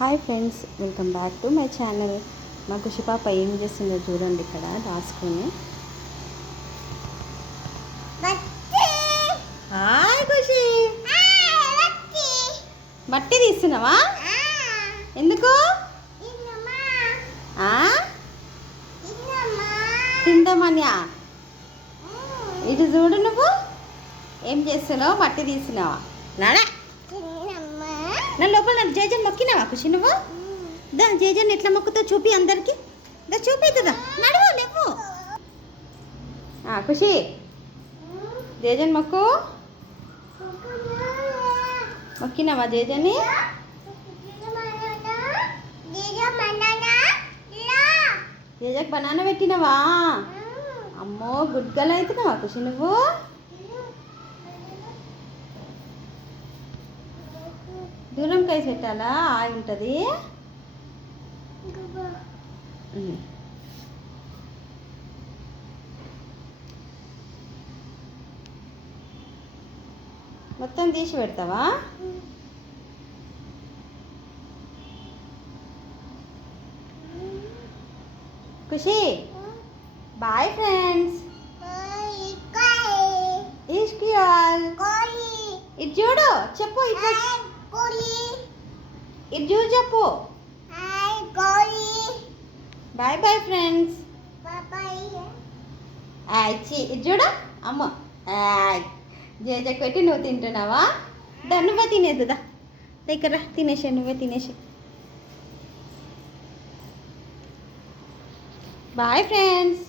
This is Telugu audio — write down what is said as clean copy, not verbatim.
Hi friends, welcome back to my channel. మా ఖుషి పాప ఏం చేస్తుందో చూడండి. ఇక్కడ రాసుకొని హాయ్ ఖుషి, మట్టి తీస్తున్నావా? ఎందుకు? తిందామనియా? ఇటు చూడు, నువ్వు ఏం చేస్తున్నావు? మట్టి తీసినావా? నాడా నా లోపల నాకు జేజన్ మొక్కినావా ఖుషి? నువ్వు దా జేజన్ ఎట్లా మొక్కుతో చూపి అందరికి. దా చూపిద్దా, నడువు లేవు. ఖుషి జేజన్ మొక్కు. మొక్కినావా జేజన్ని? జేజకు బనానా పెట్టినవా? అమ్మో, గుడ్గలు అవుతున్నావా ఖుషి నువ్వు? దూరం కై పెట్టాలా? ఆయి ఉంటుంది. మొత్తం తీసి పెడతావా? Khushi bye friends. ఇటు చూడు, చెప్పు. ఇటు చూడు, చెప్పు. Bye bye friends. ఇటు చూడ అమ్మ. జేజకు పెట్టి నువ్వు తింటున్నావా? దా నువ్వే తినేద్దా. దగ్గర తినేసే, నువ్వే తినేసే. Bye friends.